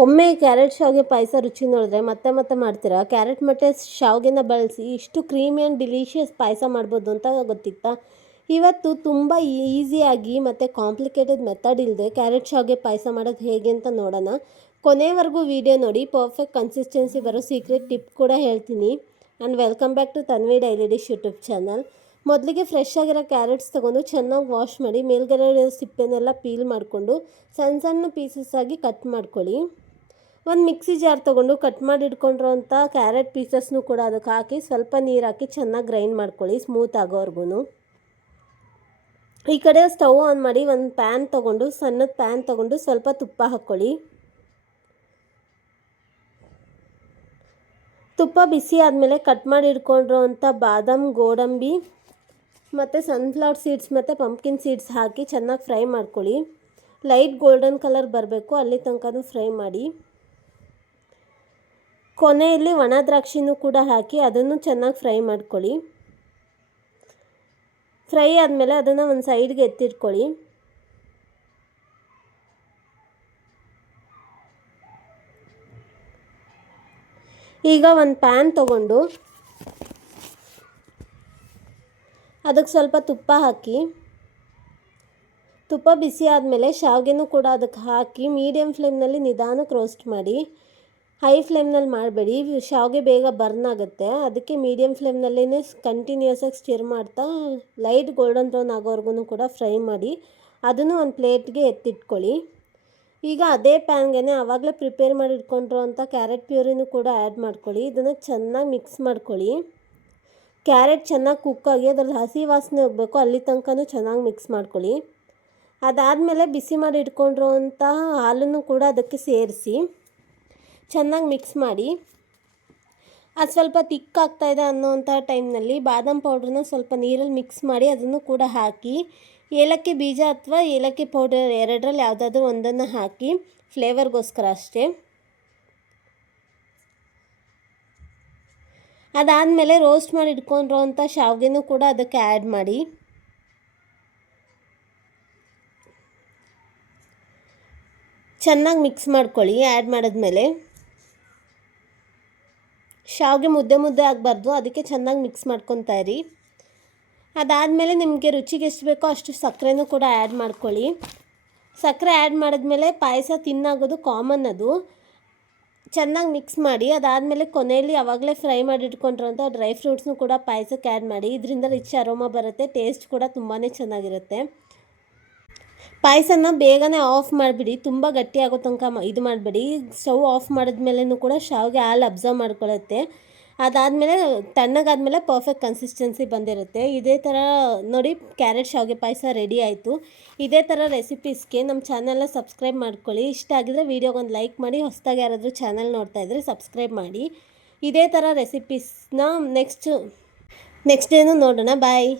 ಒಮ್ಮೆ ಕ್ಯಾರೆಟ್ ಶಾವಿಗೆ ಪಾಯಸ ರುಚಿ ನೋಡಿದ್ರೆ ಮತ್ತೆ ಮತ್ತೆ ಮಾಡ್ತೀರಾ? ಕ್ಯಾರೆಟ್ ಮತ್ತು ಶಾವಿಗೆನ ಬಳಸಿ ಇಷ್ಟು ಕ್ರೀಮಿ ಆ್ಯಂಡ್ ಡಿಲಿಷಿಯಸ್ ಪಾಯಸ ಮಾಡ್ಬೋದು ಅಂತ ಗೊತ್ತಿತ್ತಾ? ಇವತ್ತು ತುಂಬ ಈಸಿಯಾಗಿ ಮತ್ತು ಕಾಂಪ್ಲಿಕೇಟೆಡ್ ಮೆಥಡ್ ಇಲ್ಲದೆ ಕ್ಯಾರೆಟ್ ಶಾವಿಗೆ ಪಾಯಸ ಮಾಡೋದು ಹೇಗೆ ಅಂತ ನೋಡೋಣ. ಕೊನೆವರೆಗೂ ವಿಡಿಯೋ ನೋಡಿ, ಪರ್ಫೆಕ್ಟ್ ಕನ್ಸಿಸ್ಟೆನ್ಸಿ ಬರೋ ಸೀಕ್ರೆಟ್ ಟಿಪ್ ಕೂಡ ಹೇಳ್ತೀನಿ. And welcome back to Tanvi daily dish YouTube channel. ಮೊದಲಿಗೆ ಫ್ರೆಶ್ ಆಗಿರೋ ಕ್ಯಾರೆಟ್ಸ್ ತೊಗೊಂಡು ಚೆನ್ನಾಗಿ ವಾಶ್ ಮಾಡಿ ಮೇಲ್ಗಡೆ ಸಿಪ್ಪೆನೆಲ್ಲ ಪೀಲ್ ಮಾಡಿಕೊಂಡು ಸಣ್ಣ ಸಣ್ಣ ಪೀಸಸ್ ಆಗಿ ಕಟ್ ಮಾಡ್ಕೊಳ್ಳಿ. ಒಂದು ಮಿಕ್ಸಿ ಜಾರ್ ತೊಗೊಂಡು ಕಟ್ ಮಾಡಿ ಇಟ್ಕೊಂಡಿರೋಂಥ ಕ್ಯಾರೆಟ್ ಪೀಸಸ್ನು ಕೂಡ ಅದಕ್ಕೆ ಹಾಕಿ ಸ್ವಲ್ಪ ನೀರು ಹಾಕಿ ಚೆನ್ನಾಗಿ ಗ್ರೈಂಡ್ ಮಾಡ್ಕೊಳ್ಳಿ, ಸ್ಮೂತ್ ಆಗೋವರೆಗೂ. ಈ ಕಡೆ ಸ್ಟವ್ ಆನ್ ಮಾಡಿ ಒಂದು ಪ್ಯಾನ್ ತೊಗೊಂಡು ಸಣ್ಣದ ಪ್ಯಾನ್ ತೊಗೊಂಡು ಸ್ವಲ್ಪ ತುಪ್ಪ ಹಾಕ್ಕೊಳ್ಳಿ. ತುಪ್ಪ ಬಿಸಿ ಆದಮೇಲೆ ಕಟ್ ಮಾಡಿ ಇಟ್ಕೊಂಡಿರೋಂಥ ಬಾದಾಮ್, ಗೋಡಂಬಿ ಮತ್ತು ಸನ್ಫ್ಲವರ್ ಸೀಡ್ಸ್ ಮತ್ತು ಪಂಪ್ಕಿನ್ ಸೀಡ್ಸ್ ಹಾಕಿ ಚೆನ್ನಾಗಿ ಫ್ರೈ ಮಾಡ್ಕೊಳ್ಳಿ. ಲೈಟ್ ಗೋಲ್ಡನ್ ಕಲರ್ ಬರಬೇಕು, ಅಲ್ಲಿ ತನಕ ಫ್ರೈ ಮಾಡಿ. ಕೊನೆಯಲ್ಲಿ ಒಣ ದ್ರಾಕ್ಷಿನೂ ಕೂಡ ಹಾಕಿ ಅದನ್ನು ಚೆನ್ನಾಗಿ ಫ್ರೈ ಮಾಡ್ಕೊಳ್ಳಿ. ಫ್ರೈ ಆದಮೇಲೆ ಅದನ್ನು ಒಂದು ಸೈಡ್ಗೆ ಎತ್ತಿಟ್ಕೊಳ್ಳಿ. ಈಗ ಒಂದು ಪ್ಯಾನ್ ತೊಗೊಂಡು ಅದಕ್ಕೆ ಸ್ವಲ್ಪ ತುಪ್ಪ ಹಾಕಿ, ತುಪ್ಪ ಬಿಸಿ ಆದಮೇಲೆ ಶಾವಿಗೆನೂ ಕೂಡ ಅದಕ್ಕೆ ಹಾಕಿ ಮೀಡಿಯಮ್ ಫ್ಲೇಮ್ನಲ್ಲಿ ನಿಧಾನಕ್ಕೆ ರೋಸ್ಟ್ ಮಾಡಿ. ಹೈ ಫ್ಲೇಮ್ನಲ್ಲಿ ಮಾಡಬೇಡಿ, ಶಾವಿಗೆ ಬೇಗ ಬರ್ನ್ ಆಗುತ್ತೆ. ಅದಕ್ಕೆ ಮೀಡಿಯಮ್ ಫ್ಲೇಮ್ನಲ್ಲೇ ಕಂಟಿನ್ಯೂಸ್ ಆಗಿ ಸ್ಟಿರ್ ಮಾಡ್ತಾ ಲೈಟ್ ಗೋಲ್ಡನ್ ಬ್ರೌನ್ ಆಗೋವರೆಗೂ ಕೂಡ ಫ್ರೈ ಮಾಡಿ ಅದನ್ನು ಒಂದು ಪ್ಲೇಟ್ಗೆ ಎತ್ತಿಟ್ಕೊಳ್ಳಿ. ಈಗ ಅದೇ ಪ್ಯಾನ್ಗೆ ಆವಾಗಲೇ ಪ್ರಿಪೇರ್ ಮಾಡಿ ಇಟ್ಕೊಂಡಿರೋಂಥ ಕ್ಯಾರೆಟ್ ಪ್ಯೂರಿನೂ ಕೂಡ ಆ್ಯಡ್ ಮಾಡ್ಕೊಳ್ಳಿ. ಇದನ್ನು ಚೆನ್ನಾಗಿ ಮಿಕ್ಸ್ ಮಾಡ್ಕೊಳ್ಳಿ. ಕ್ಯಾರೆಟ್ ಚೆನ್ನಾಗಿ ಕುಕ್ಕಾಗಿ ಅದರ ಹಸಿ ವಾಸನೆ ಹೋಗಬೇಕು, ಅಲ್ಲಿ ತನಕನೂ ಚೆನ್ನಾಗಿ ಮಿಕ್ಸ್ ಮಾಡ್ಕೊಳ್ಳಿ. ಅದಾದಮೇಲೆ ಬಿಸಿ ಮಾಡಿ ಇಟ್ಕೊಂಡಿರೋಂಥ ಹಾಲನ್ನು ಕೂಡ ಅದಕ್ಕೆ ಸೇರಿಸಿ ಚೆನ್ನಾಗಿ ಮಿಕ್ಸ್ ಮಾಡಿ. ಅದು ಸ್ವಲ್ಪ ತಿಕ್ಕಾಗ್ತಾಯಿದೆ ಅನ್ನೋವಂಥ ಟೈಮ್ನಲ್ಲಿ ಬಾದಾಮ್ ಪೌಡ್ರನ್ನ ಸ್ವಲ್ಪ ನೀರಲ್ಲಿ ಮಿಕ್ಸ್ ಮಾಡಿ ಅದನ್ನು ಕೂಡ ಹಾಕಿ, ಏಲಕ್ಕಿ ಬೀಜ ಅಥವಾ ಏಲಕ್ಕಿ ಪೌಡರ್ ಎರಡರಲ್ಲಿ ಯಾವುದಾದ್ರೂ ಒಂದನ್ನು ಹಾಕಿ ಫ್ಲೇವರ್ಗೋಸ್ಕರ ಅಷ್ಟೇ. ಅದಾದಮೇಲೆ ರೋಸ್ಟ್ ಮಾಡಿ ಇಟ್ಕೊಂಡಿರೋಂಥ ಶಾವಿಗೆನೂ ಕೂಡ ಅದಕ್ಕೆ ಆ್ಯಡ್ ಮಾಡಿ. ಚೆನ್ನಾಗಿ ಮಿಕ್ಸ್ ಮಾಡ್ಕೊಳ್ಳಿ. ಆ್ಯಡ್ ಮಾಡಿದ್ಮೇಲೆ ಶಾವಿಗೆ ಮುದ್ದೆ ಮುದ್ದೆ ಆಗಬಾರ್ದು, ಅದಕ್ಕೆ ಚೆನ್ನಾಗಿ ಮಿಕ್ಸ್ ಮಾಡ್ಕೊತಾ ಇರಿ. ಅದಾದಮೇಲೆ ನಿಮಗೆ ರುಚಿಗೆ ಎಷ್ಟು ಬೇಕೋ ಅಷ್ಟು ಸಕ್ಕರೆನೂ ಕೂಡ ಆ್ಯಡ್ ಮಾಡ್ಕೊಳ್ಳಿ. ಸಕ್ಕರೆ ಆ್ಯಡ್ ಮಾಡಿದ್ಮೇಲೆ ಪಾಯಸ ತಿನ್ನಾಗೋದು ಕಾಮನ್, ಅದು ಚೆನ್ನಾಗಿ ಮಿಕ್ಸ್ ಮಾಡಿ. ಅದಾದಮೇಲೆ ಕೊನೆಯಲ್ಲಿ ಆವಾಗಲೇ ಫ್ರೈ ಮಾಡಿ ಇಟ್ಕೊಂಡಿರೋಂಥ ಡ್ರೈ ಫ್ರೂಟ್ಸ್ನೂ ಕೂಡ ಪಾಯಸಕ್ಕೆ ಆ್ಯಡ್ ಮಾಡಿ. ಇದರಿಂದ ರಿಚ್ ಅರೋಮಾ ಬರುತ್ತೆ, ಟೇಸ್ಟ್ ಕೂಡ ತುಂಬಾ ಚೆನ್ನಾಗಿರುತ್ತೆ. ಪಾಯಸನ ಬೇಗನೆ ಆಫ್ ಮಾಡಿಬಿಡಿ, ತುಂಬ ಗಟ್ಟಿ ಆಗೋ ತನಕ ಇದು ಮಾಡಬೇಡಿ. ಸ್ಟವ್ ಆಫ್ ಮಾಡಿದ್ಮೇಲೆನೂ ಕೂಡ ಶಾವಿಗೆ ಹಾಲು ಅಬ್ಸರ್ವ್ ಮಾಡ್ಕೊಳ್ಳುತ್ತೆ. ಅದಾದಮೇಲೆ ತಣ್ಣಗಾದಮೇಲೆ ಪರ್ಫೆಕ್ಟ್ ಕನ್ಸಿಸ್ಟೆನ್ಸಿ ಬಂದಿರುತ್ತೆ. ಇದೇ ಥರ ನೋಡಿ, ಕ್ಯಾರೆಟ್ ಶಾವಿಗೆ ಪಾಯಸ ರೆಡಿ ಆಯಿತು. ಇದೇ ಥರ ರೆಸಿಪೀಸ್ಗೆ ನಮ್ಮ ಚಾನಲ್ನ ಸಬ್ಸ್ಕ್ರೈಬ್ ಮಾಡ್ಕೊಳ್ಳಿ. ಇಷ್ಟ ಆಗಿದ್ರೆ ವೀಡಿಯೋಗೊಂದು ಲೈಕ್ ಮಾಡಿ. ಹೊಸದಾಗಿ ಯಾರಾದರೂ ಚಾನಲ್ ನೋಡ್ತಾ ಇದ್ದರೆ ಸಬ್ಸ್ಕ್ರೈಬ್ ಮಾಡಿ. ಇದೇ ಥರ ರೆಸಿಪೀಸ್ನ ನೆಕ್ಸ್ಟ್ ಡೇನೂ ನೋಡೋಣ. ಬಾಯ್.